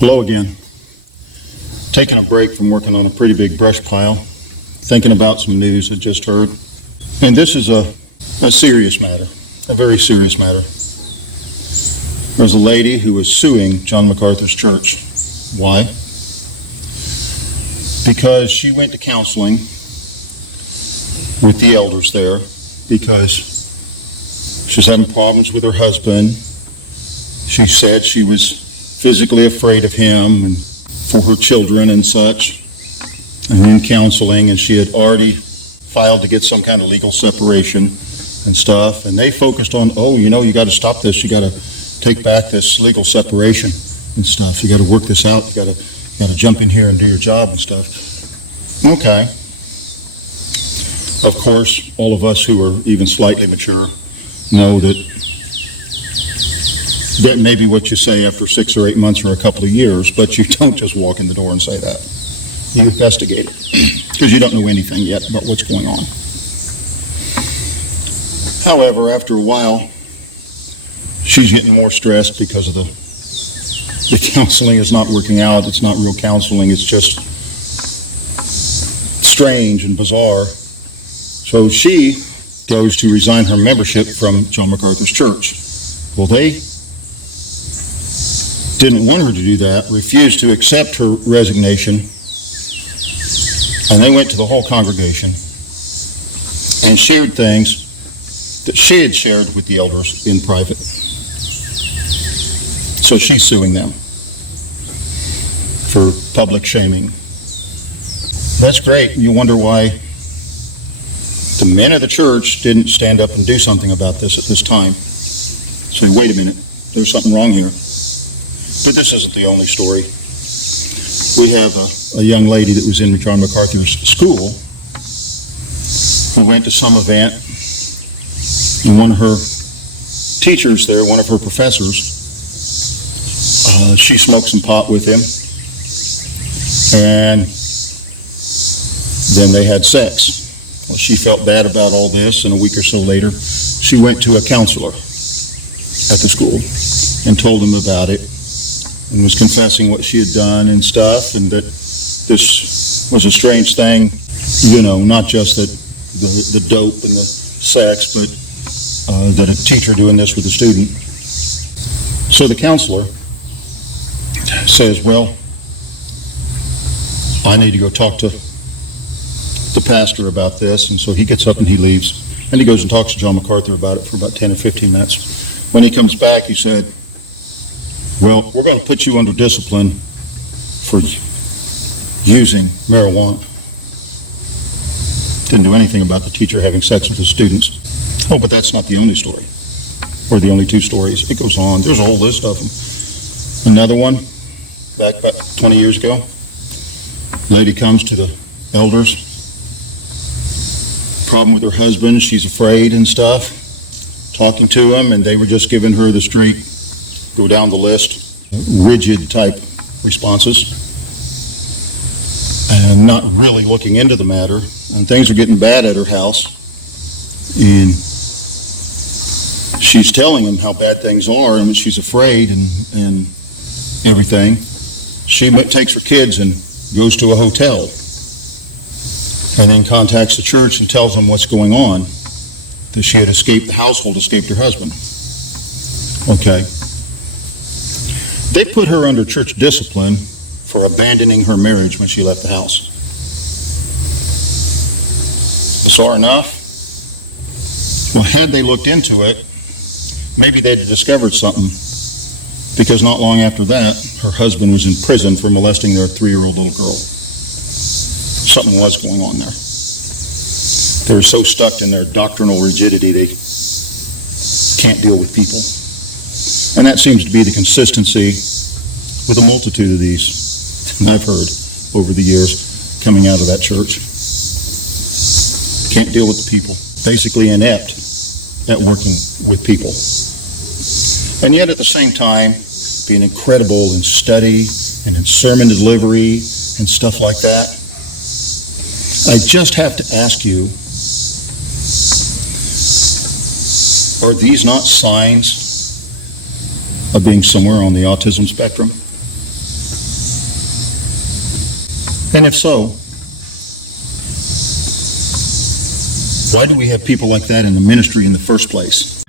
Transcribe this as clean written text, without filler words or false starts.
Hello again. Taking a break from working on a pretty big brush pile, thinking about some news I just heard. And this is a serious matter, a very serious matter. There's a lady who is suing John MacArthur's church. Why? Because she went to counseling with the elders there because she's having problems with her husband. She said she was physically afraid of him and for her children and such, and in counseling, and she had already filed to get some kind of legal separation and stuff, and they focused on, you got to stop this, you got to take back this legal separation and stuff, you got to work this out, you got to jump in here and do your job and stuff. Okay. Of course, all of us who are even slightly mature know that may be what you say after 6 or 8 months or a couple of years, but you don't just walk in the door and say that. You investigate it, because you don't know anything yet about what's going on. However, after a while, she's getting more stressed because of the counseling is not working out. It's not real counseling. It's just strange and bizarre. So she goes to resign her membership from John MacArthur's church. Well, they didn't want her to do that, refused to accept her resignation, and they went to the whole congregation and shared things that she had shared with the elders in private. So she's suing them for public shaming. That's great. You wonder why the men of the church didn't stand up and do something about this at this time. Say, wait a minute, there's something wrong here. But this isn't the only story. We have a young lady that was in John MacArthur's school who went to some event, and one of her teachers there, one of her professors, she smoked some pot with him, and then they had sex. Well, she felt bad about all this, and a week or so later, she went to a counselor at the school and told him about it, and was confessing what she had done and stuff, and that this was a strange thing, not just that the dope and the sex, but that a teacher doing this with a student. So the counselor says, well, I need to go talk to the pastor about this, and so he gets up and he leaves, and he goes and talks to John MacArthur about it for about 10 or 15 minutes. When he comes back, he said, well, we're going to put you under discipline for using marijuana. Didn't do anything about the teacher having sex with his students. Oh, but that's not the only story, or the only two stories. It goes on. There's a whole list of them. Another one, back about 20 years ago, lady comes to the elders, problem with her husband, she's afraid and stuff, talking to him, and they were just giving her the straight, go down the list, rigid type responses, and not really looking into the matter, and things are getting bad at her house, and she's telling him how bad things are, and she's afraid and everything. She takes her kids and goes to a hotel, and then contacts the church and tells them what's going on, that she had escaped, the household escaped her husband. Okay. They put her under church discipline for abandoning her marriage when she left the house. Bizarre enough? Well, had they looked into it, maybe they'd have discovered something, because not long after that, her husband was in prison for molesting their 3-year-old little girl. Something was going on there. They were so stuck in their doctrinal rigidity, they can't deal with people. And that seems to be the consistency with a multitude of these I've heard over the years coming out of that church. Can't deal with the people. Basically inept at working with people. And yet at the same time, being incredible in study and in sermon delivery and stuff like that. I just have to ask you, are these not signs of being somewhere on the autism spectrum? And if so, why do we have people like that in the ministry in the first place?